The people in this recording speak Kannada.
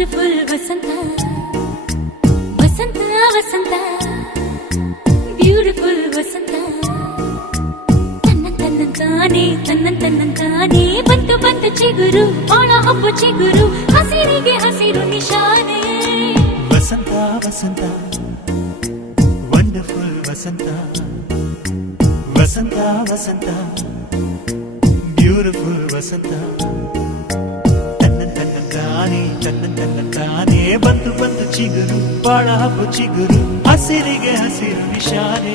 ಬ್ಯೂಟಿಫುಲ್ ವಸಂತ ವಸಂತ ವಸಂತ ಬ್ಯೂಟಿಫುಲ್ ವಸಂತ ತನ್ನಂತಾನೆ ಬಂತು ಬಂತು ಚಿಗುರು ಬಾಳ ಹಬ್ಬ ಚಿಗುರು ಹಸಿರಿಗೆ ಹಸಿರು ನಿಶಾನೆ ವಸಂತ ವಸಂತ ವಂಡರ್ಫುಲ್ ವಸಂತ ವಸಂತ ವಸಂತ ಬ್ಯೂಟಿಫುಲ್ ವಸಂತ ತನ್ನಂತಾನೆ ಬಂತು ಬಂತು ಚಿಗುರು ಬಾಳ ಹಬ್ಬ ಚಿಗುರು ಹಸಿರಿಗೆ ಹಸಿರು ನಿಶಾನೆ